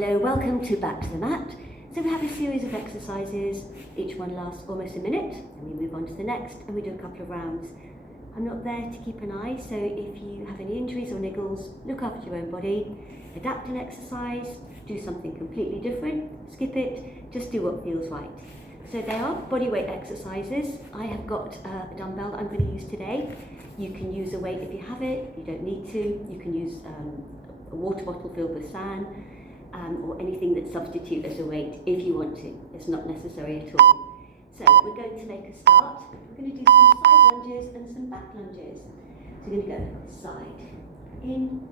Hello, welcome to Back to the Mat. So we have a series of exercises, each one lasts almost a minute, and we move on to the next and we do a couple of rounds. I'm not there to keep an eye, so if you have any injuries or niggles, look after your own body, adapt an exercise, do something completely different, skip it, just do what feels right. So they are bodyweight exercises. I have got a dumbbell that I'm going to use today. You can use a weight if you have it, you don't need to. You can use a water bottle filled with sand, or anything that substitute as a weight if you want to. It's not necessary at all. So we're going to make a start. We're going to do some side lunges and some back lunges. So we're going to go side, in,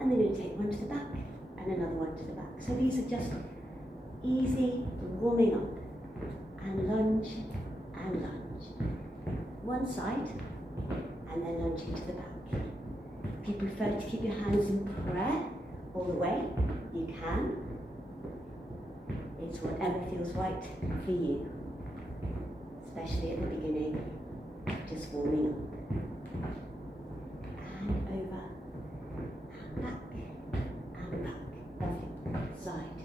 and then we're going to take one to the back and another one to the back. So these are just easy warming up, and lunge, one side, and then lunge into the back. If you prefer to keep your hands in prayer all the way, you can. It's whatever feels right for you, especially at the beginning, just warming up. And over, and back, lovely. Side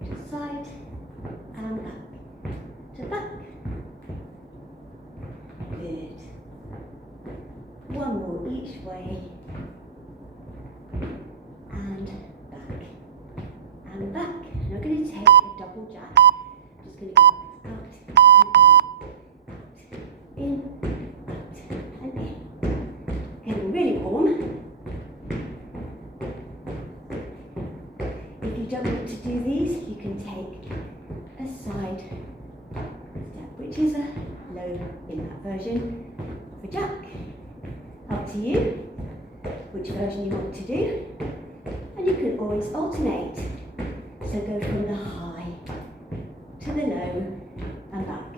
to side, and back to back. Good. One more each way. And back. And we're going to take a double jack. Just going to go out and out, in, getting really warm. If you don't want to do these, you can take a side step, which is a low in that version of a jack. Up to you, which version you want to do. And you can always alternate. So go from the high to the low and back.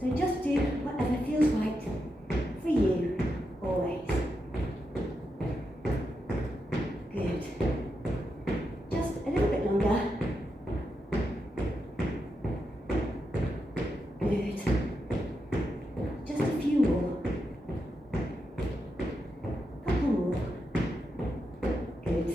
So just do whatever feels right for you, always. Good. Just a little bit longer. Good. Just a few more. Couple more. Good.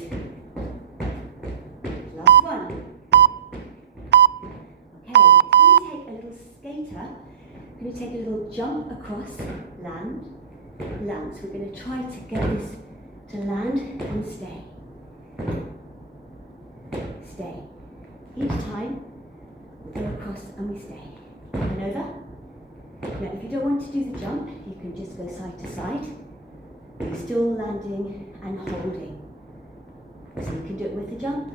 We're going to take a little jump across, land. So we're going to try to get this to land and stay. Stay. Each time we go across and we stay. And over. Now if you don't want to do the jump, you can just go side to side. You're still landing and holding. So you can do it with the jump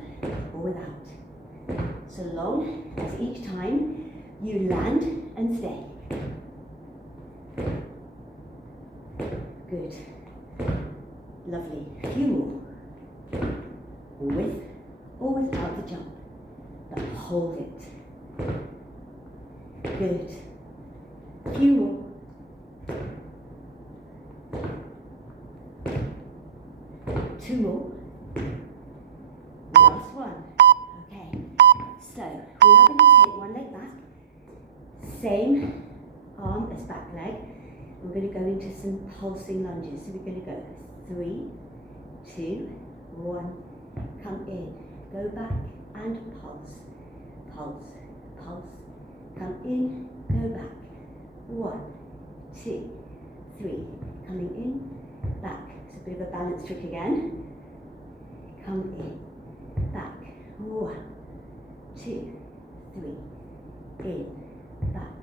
or without. So long as each time you land and stay. Good. Lovely. A few more. With or without the jump. But hold it. Good. A few more. Two more. Last one. Okay. So we're now going to take one leg back. Same arm as back leg. We're going to go into some pulsing lunges. So we're going to go 3, 2, 1, come in, go back and pulse, pulse, pulse, come in, go back, 1, 2, 3, coming in, back. It's a bit of a balance trick again. Come in, back, 1, 2, 3, in, back,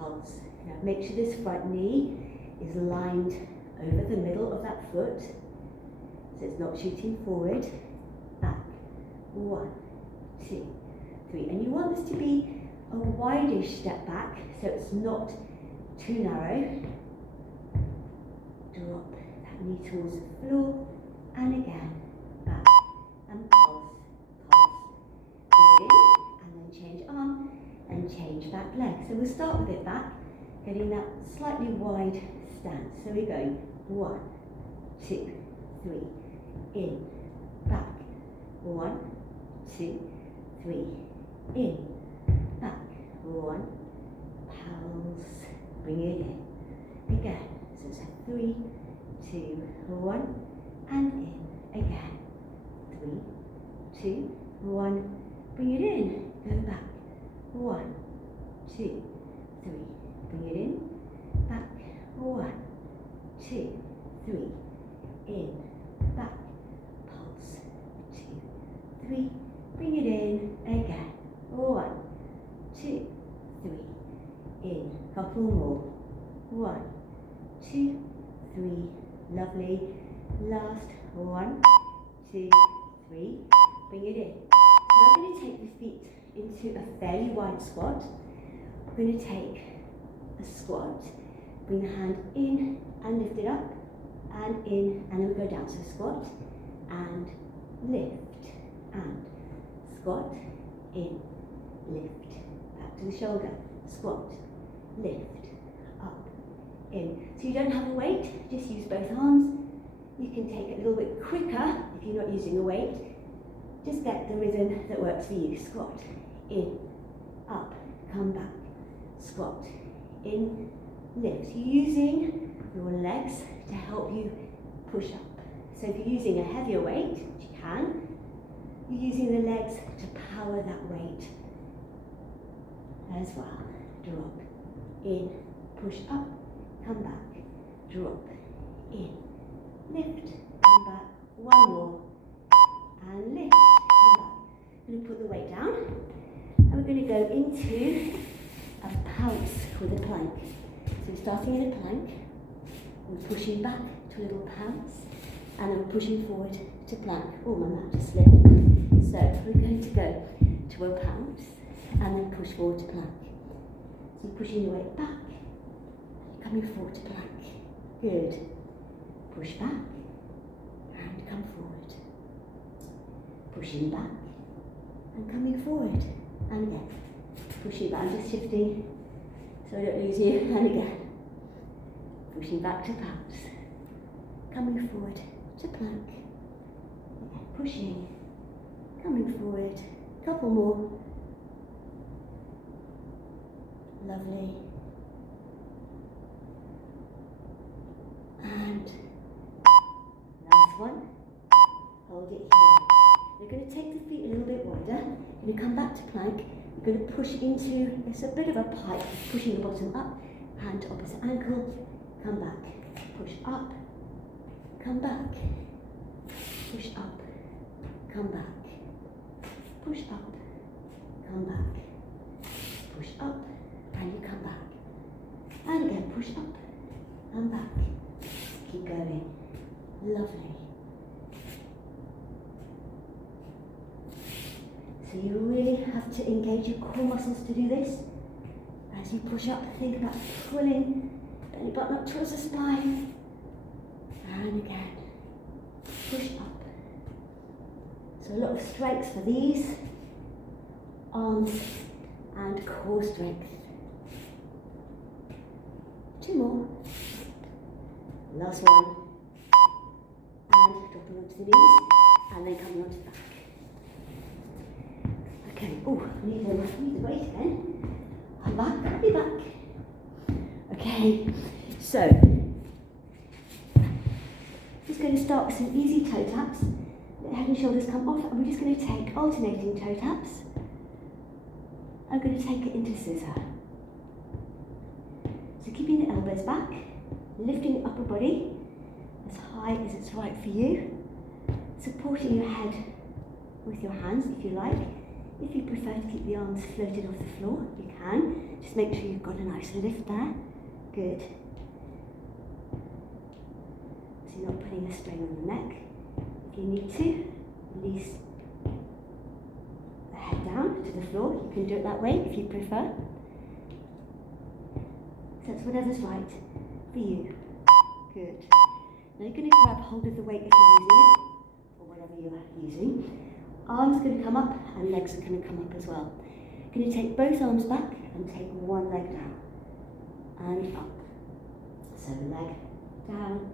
pulse. Now make sure this front knee is lined over the middle of that foot, so it's not shooting forward. Back, 1, 2, 3. And you want this to be a wideish step back, so it's not too narrow. Drop that knee towards the floor, and again, back, and pulse, pulse. Breathe in, and then change arm, and change back leg. So we'll start with it back, getting that slightly wide stance. So we're going 1, 2, 3, in, back, 1, 2, 3, in, back, 1, pulse, bring it in, again. So it's a 3, 2, 1, and in, again, 3, 2, 1. Bring it in, go back. 1, 2, 3. Bring it in, back. 1, 2, 3. In, back. Pulse. 2, 3. Bring it in again. 1, 2, 3. In. Couple more. 1, 2, 3. Lovely. Last. 1, 2, 3. Bring it in. Now I'm going to take the feet into a fairly wide squat. We're going to take a squat. Bring the hand in and lift it up and in, and then we go down. So squat and lift and squat, in, lift, back to the shoulder, squat, lift, up, in. So you don't have a weight, just use both arms. You can take it a little bit quicker if you're not using a weight. Just get the rhythm that works for you. Squat, in, up, come back, squat, in, lift. You're using your legs to help you push up. So if you're using a heavier weight, which you can, you're using the legs to power that weight as well. Drop, in, push up, come back, drop, in, lift, come back, one more, and lift, come back. We're going to put the weight down, and we're going to go into a pounce with a plank. So we're starting in a plank, we're pushing back to a little pounce, and then we're pushing forward to plank. Oh, my mat just slipped. So we're going to go to a pounce, and then push forward to plank. So you're pushing the weight back, and you're coming forward to plank. Good. Push back, and come forward. Pushing back, and coming forward. And again. Pushing back, I'm just shifting so I don't lose you. And again. Pushing back to pounce. Coming forward to plank. Again. Pushing. Coming forward. Couple more. Lovely. And last one. Hold it here. We're going to take the feet a little bit wider. We're going to come back to plank. We're going to push into, it's a bit of a pipe, pushing the bottom up, hand to opposite ankle, come back, push up, come back, push up, come back, push up, come back, push up, and you come back. And again, push up, and back. Keep going. Lovely. So you really have to engage your core muscles to do this. As you push up, think about pulling belly button up towards the spine. And again, push up. So a lot of strength for these arms and core strength. 2 more. Last one. And dropping onto the knees, and then coming onto the back. Okay, oh, I need the weight again. I'm back, I'll be back. Okay, so, just going to start with some easy toe taps. Let the head and shoulders come off, and we're just going to take alternating toe taps. I'm going to take it into scissor. So keeping the elbows back, lifting the upper body as high as it's right for you, supporting your head with your hands if you like. If you prefer to keep the arms floated off the floor, you can. Just make sure you've got a nice lift there. Good. So you're not putting a strain on the neck. If you need to, release the head down to the floor. You can do it that way if you prefer. So it's whatever's right for you. Good. Now you're going to grab hold of the weight if you're using it, or whatever you are using. Arms are going to come up and legs are going to come up as well. Going to take both arms back and take one leg down and up. So leg down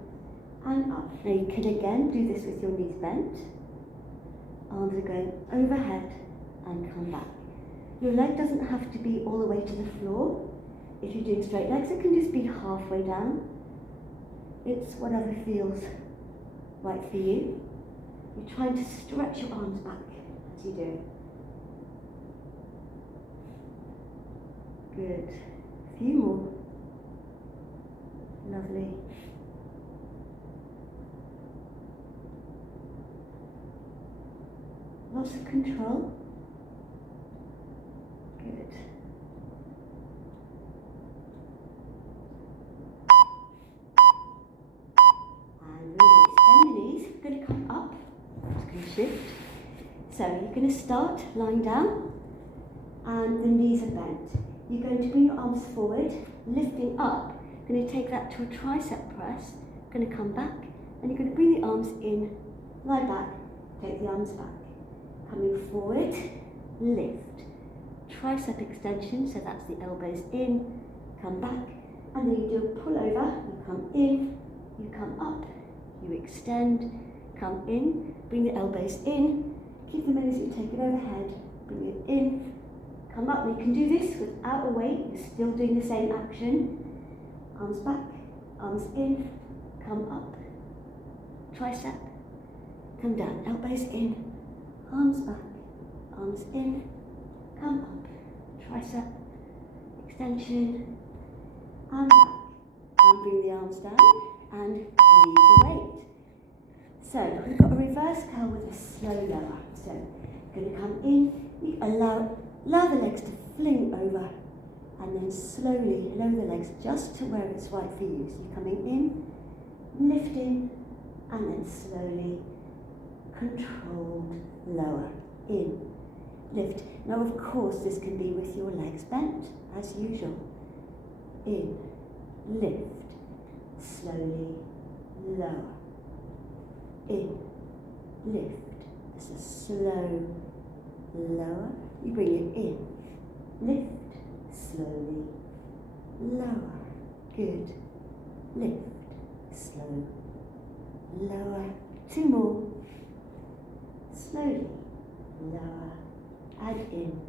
and up. Now you can again do this with your knees bent. Arms are going overhead and come back. Your leg doesn't have to be all the way to the floor. If you're doing straight legs, it can just be halfway down. It's whatever feels right for you. You're trying to stretch your arms back as you do it. Good. A few more. Lovely. Lots of control. Good. And release. Bend the knees. You're going to come up. Just going to shift. So you're going to start lying down and the knees are bent. You're going to bring your arms forward, lifting up. You're going to take that to a tricep press. You're going to come back and you're going to bring the arms in, lie back, take the arms back. Coming forward, lift. Tricep extension, so that's the elbows in, come back, and then you do a pull over, you come in, you come up, you extend, come in, bring the elbows in, keep them in as you take it overhead, bring it in, come up. You can do this without a weight, you're still doing the same action. Arms back, arms in, come up, tricep, come down, elbows in, arms back, arms in, come up, tricep, extension, and back, and bring the arms down, and leave the weight. So, we've got a reverse curl with a slow lower. So, you're going to come in, you allow the legs to fling over, and then slowly lower the legs just to where it's right for you. So, you're coming in, lifting, and then slowly controlled lower, in, lift. Now of course this can be with your legs bent as usual. In, lift, slowly lower, in, lift. This is slow lower. You bring it in, lift, slowly lower. Good. Lift, slow lower. Two more. Slowly, lower, and in,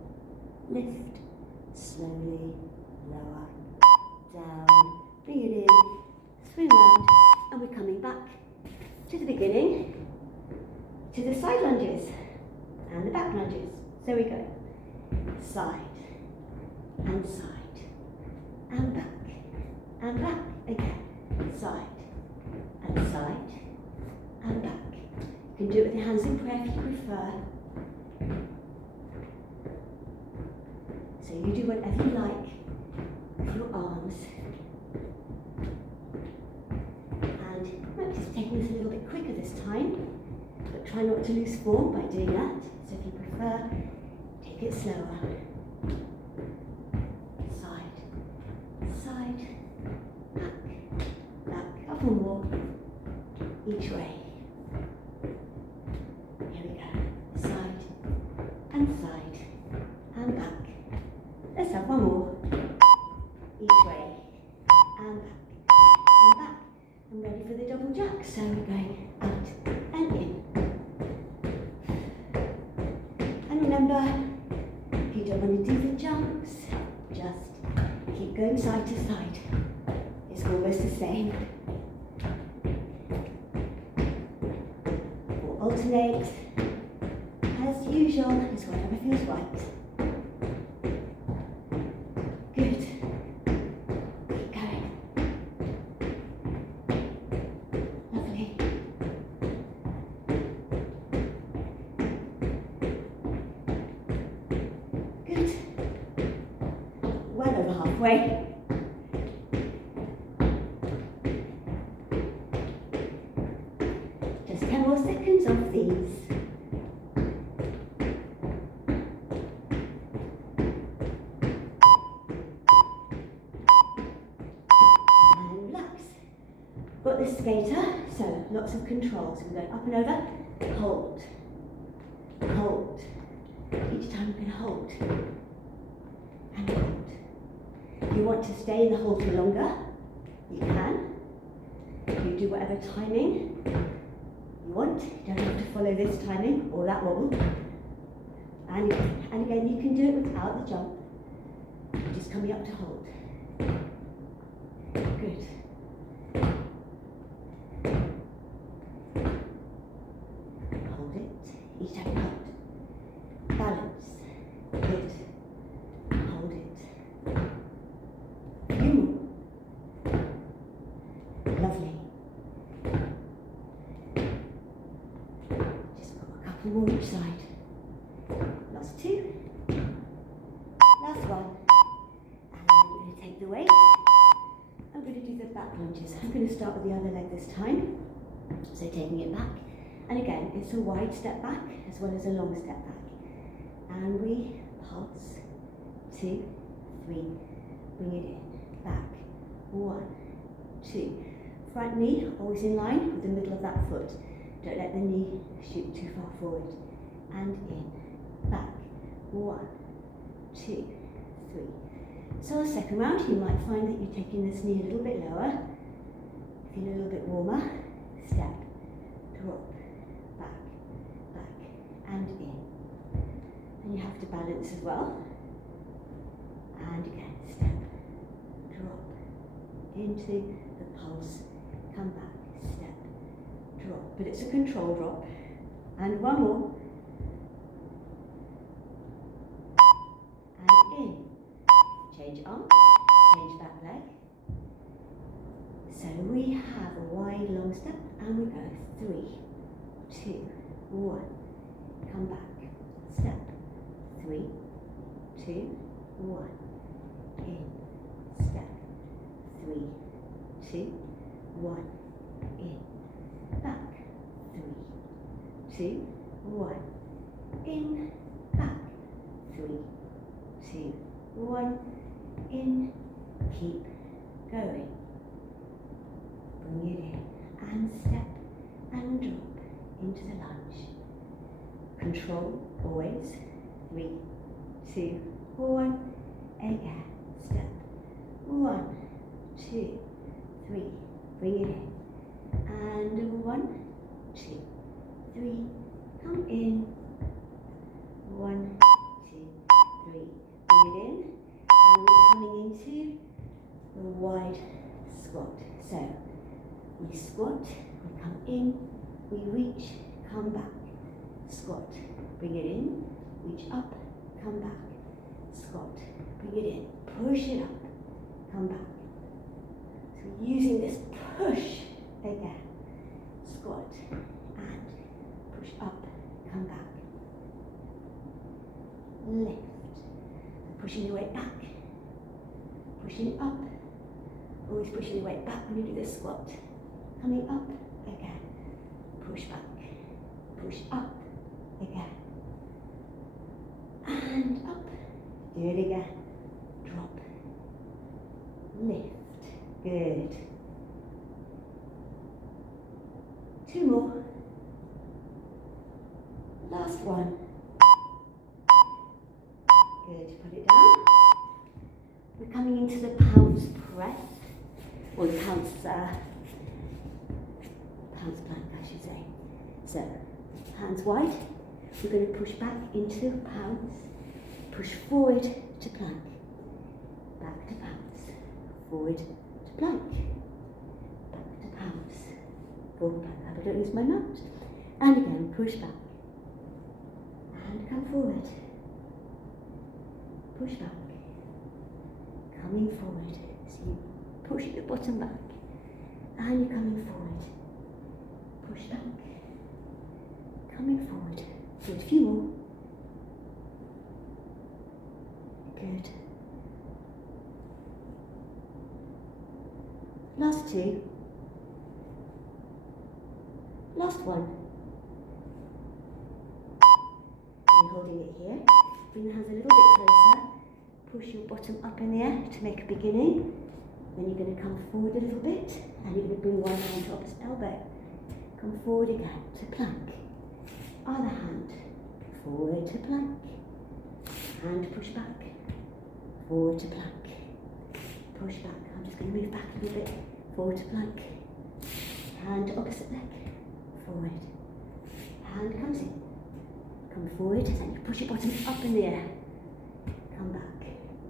lift, slowly, lower, down, bring it in, swing around, and we're coming back to the beginning, to the side lunges, and the back lunges. So we go, side, and back, again, side, and back. You can do it with your hands in prayer if you prefer. So you do whatever you like with your arms. And you might just take this a little bit quicker this time, but try not to lose form by doing that. So if you prefer, take it slower. Side, back, a couple more each way. And back. Let's have one more. Each way. And back. I'm ready for the double jack. So we're going out and in. And remember, if you don't want to do the jumps, just keep going side to side. It's almost the same. Or alternate. As usual, it's whatever feels right. Good. Keep going. Lovely. Good. Well over halfway. Just 10 more seconds of these. Got this skater, so lots of control. So we're going up and over, hold, hold. Each time we're going to hold and hold. If you want to stay in the hold for longer, you can. You do whatever timing you want. You don't have to follow this timing or that wobble. And again, you can do it without the jump. Just coming up to hold. Good. each time you hold. Balance. Good. Hold it. A few more. Lovely. Just got a couple more each side. Last two. Last one. And then we're going to take the weight. I'm going to do the back lunges. I'm going to start with the other leg this time. So taking it back. And again, it's a wide step back as well as a long step back. And we pulse. 2, 3. Bring it in. Back. 1, 2. Front knee always in line with the middle of that foot. Don't let the knee shoot too far forward. And in. Back. 1, 2, 3. So second round, you might find that you're taking this knee a little bit lower. Feel a little bit warmer. Step, drop, back, back, and in. And you have to balance as well. And again, step, drop, into the pulse, come back, step, drop. But it's a control drop. And one more. And in. Change arm, change back leg. So we have a wide long step and we go 3, 2, 1. Come back, step, 3, 2, 1. In, step, 3, 2, 1. In, back, 3, 2, 1. In, back, 3, 2, 1. In, keep going. Bring it in and step and drop into the lunge. Control always. 3, 2, 1. Again. Step. 1, 2, 3. Bring it in. And 1, 2, 3. Come in. 1, 2, 3. Bring it in. And we're coming into the wide squat. So we squat, we come in, we reach, come back, squat, bring it in, reach up, come back, squat, bring it in, push it up, come back. So using this push again, squat and push up, come back, lift, pushing the weight back, pushing up, always pushing the weight back when you do this squat. Coming up again, push back, push up again, and up, do it again, drop, lift, good. 2 more, last one, good, put it down. We're coming into the pounce press, or the pounce plank, I should say. So, hands wide, we're going to push back into pounce, push forward to plank, back to pounce, forward to plank, back to pounce, forward plank. I hope I don't lose my mount. And again, push back, and come forward, push back, coming forward. So you push the bottom back, and you're coming forward. Push back, coming forward. Do a few more. Good. Last 2. Last one. You're holding it here. Bring the hands a little bit closer. Push your bottom up in the air to make a beginning. Then you're going to come forward a little bit, and you're going to bring one hand to opposite elbow. Come forward again to plank. Other hand, forward to plank. Hand push back. Forward to plank. Push back. I'm just going to move back a little bit. Forward to plank. Hand opposite leg. Forward. Hand comes in. Come forward, then you push your bottom up in the air. Come back.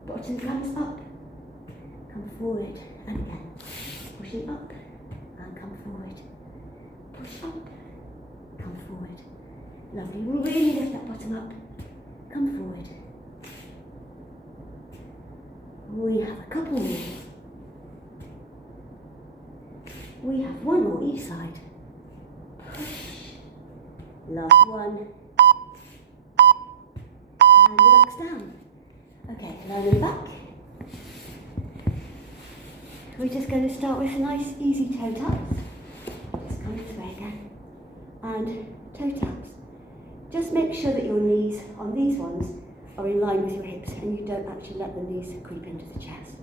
Bottom comes up. Come forward, and again. Pushing up, and come forward. Push up, come forward, Lovely. Really lift that bottom up. Come forward. We have a couple more. We have one more each side. Push. Last one. And relax down. Okay, lie them back. We're just going to start with a nice easy toe taps. Just come this way again. And toe taps. Just make sure that your knees on these ones are in line with your hips and you don't actually let the knees creep into the chest.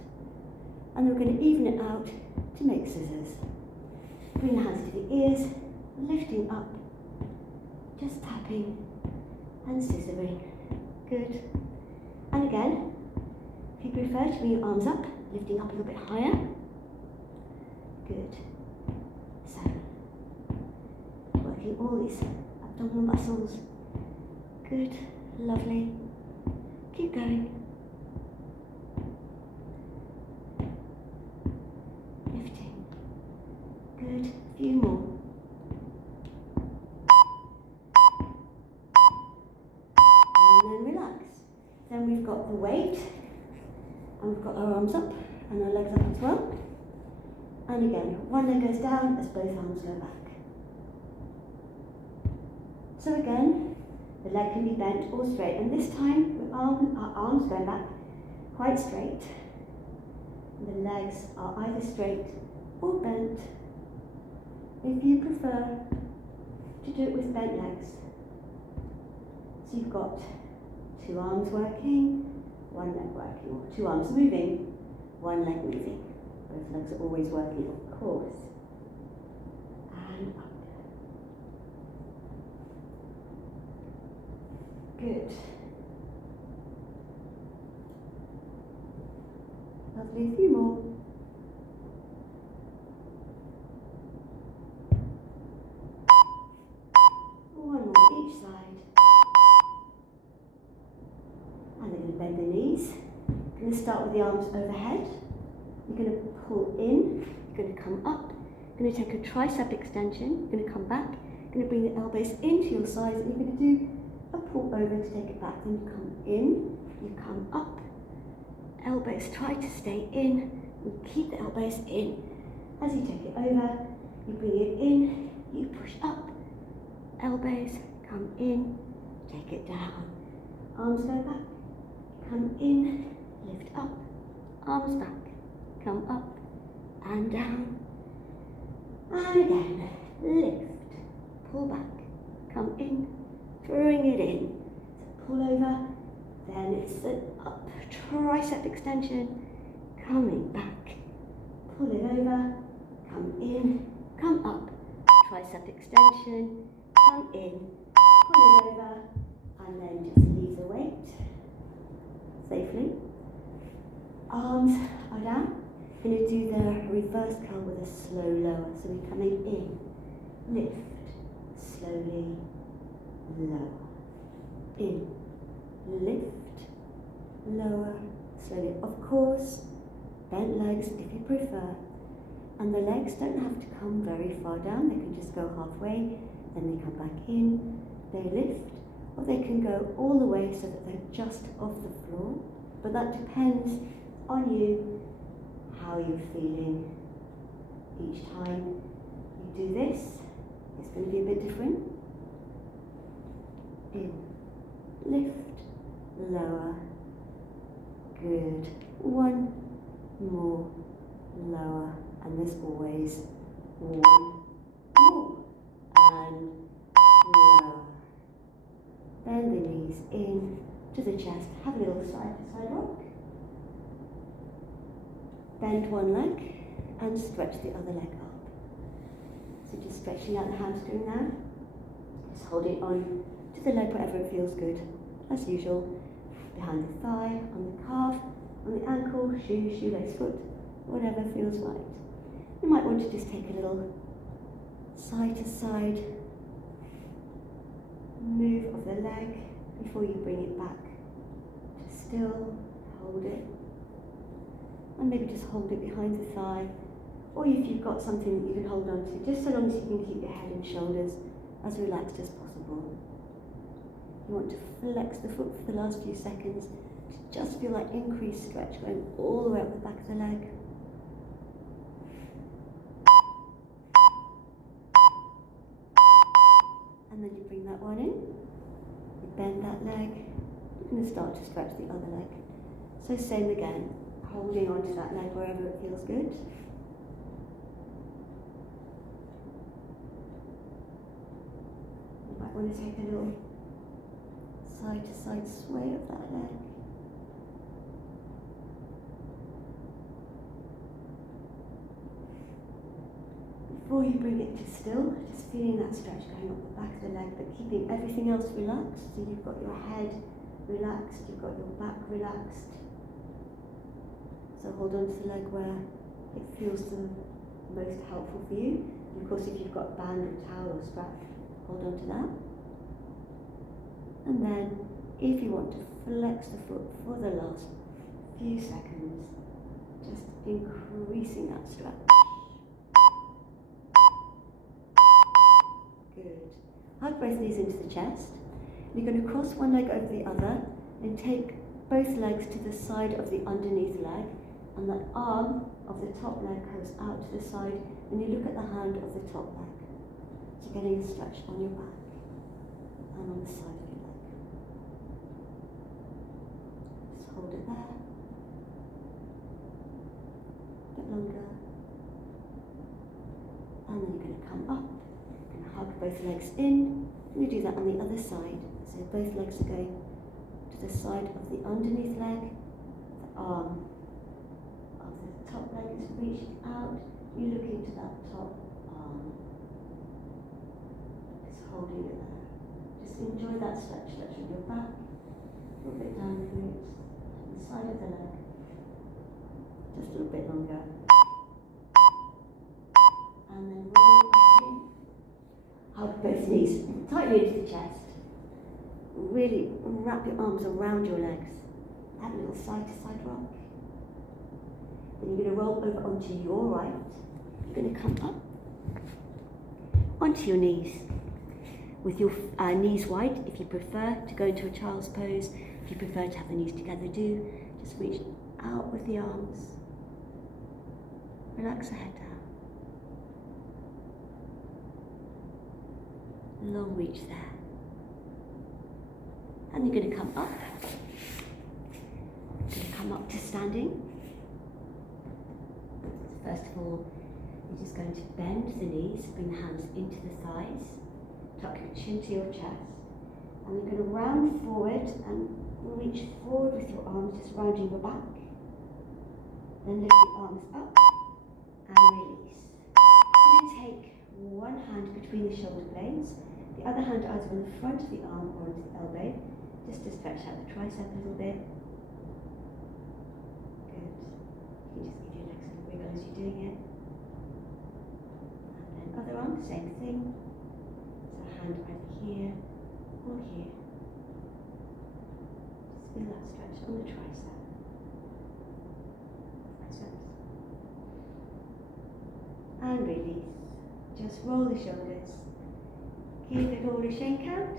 And then we're going to even it out to make scissors. Bring the hands to the ears, lifting up, just tapping and scissoring. Good. And again, if you prefer to bring your arms up, lifting up a little bit higher. Good. So, working all these abdominal muscles. Good. Lovely. Keep going. Lifting. Good. A few more. And then relax. Then we've got the weight. And we've got our arms up and our legs up as well. And again, one leg goes down as both arms go back. So again, the leg can be bent or straight. And this time, our arms go back quite straight. The legs are either straight or bent. If you prefer to do it with bent legs. So you've got two arms working, one leg working, or two arms moving, one leg moving. Both legs are always working, of course. And up. Good. Lovely, a few more. One more each side. And they're going to bend the knees. You're going to start with the arms overhead. You're going to pull in, you're going to come up, you're going to take a tricep extension, you're going to come back, you're going to bring the elbows into your sides, and you're going to do a pull over to take it back. Then you come in, you come up, elbows try to stay in, you keep the elbows in. As you take it over, you bring it in, you push up, elbows come in, take it down. Arms go back, come in, lift up, arms back. Come up and down, and again, lift, pull back, come in, bring it in, so pull over, then it's an up, tricep extension, coming back, pull it over, come in, come up, tricep extension, come in, pull it over, and then just leave the weight safely. Arms are down. We're going to do the reverse curl with a slow lower. So we're coming in, lift, slowly, lower, in, lift, lower, slowly. Of course, bent legs if you prefer. And the legs don't have to come very far down. They can just go halfway, then they come back in, they lift, or they can go all the way so that they're just off the floor. But that depends on you, how you're feeling. Each time you do this, it's going to be a bit different. In, lift, lower, good. One more, lower, and there's always one more, and lower. Bend the knees in to the chest, have a little side to side rock. Bend one leg and stretch the other leg up. So just stretching out the hamstring now. Just holding on to the leg wherever it feels good, as usual. Behind the thigh, on the calf, on the ankle, shoelace, foot, whatever feels right. You might want to just take a little side to side move of the leg before you bring it back. Just still hold it. And maybe just hold it behind the thigh, or if you've got something that you can hold on to, just so long as you can keep your head and shoulders as relaxed as possible. You want to flex the foot for the last few seconds to just feel that increased stretch going all the way up the back of the leg. And then you bring that one in, you bend that leg, you're going to start to stretch the other leg. So same again, holding onto that leg wherever it feels good. You might want to take a little side to side sway of that leg. Before you bring it to still, just feeling that stretch going up the back of the leg, but keeping everything else relaxed. So you've got your head relaxed, you've got your back relaxed. So hold on to the leg where it feels the most helpful for you. And of course, if you've got a band or towel or strap, hold on to that. And then, if you want to flex the foot for the last few seconds, just increasing that stretch. Good. Hug both knees into the chest. You're going to cross one leg over the other and take both legs to the side of the underneath leg, and that arm of the top leg goes out to the side, and you look at the hand of the top leg. So getting a stretch on your back and on the side of your leg. Just hold it there. A bit longer. And then you're going to come up. Hug both legs in, and you do that on the other side. So both legs are going to the side of the underneath leg, the arm of the top leg is reached out, you look into that top arm. Just holding it there. Just enjoy that stretch of your back, a little bit down through it, to the side of the leg. Just a little bit longer. And then roll it back in. Hug both knees tightly into the chest. Really wrap your arms around your legs. Have a little side-to-side rock. Then you're going to roll over onto your right. You're going to come up onto your knees. With your knees wide, if you prefer to go into a child's pose, if you prefer to have the knees together, do. Just reach out with the arms. Relax the head down. Long reach there. And you're going to come up. You're going to come up to standing. First of all, you're just going to bend the knees, bring the hands into the thighs, tuck your chin to your chest, and you're going to round forward and reach forward with your arms, just rounding your back. Then lift the arms up and release. You're going to take one hand between the shoulder blades, the other hand either on the front of the arm or onto the elbow, just to stretch out the tricep a little bit. Good. You can just give your legs a little wiggle as you're doing it. And then other arm, same thing. So hand either here or here. Just feel that stretch on the tricep. Biceps. And release. Just roll the shoulders. Give it all a shake out,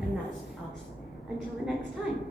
and that's us. Until the next time.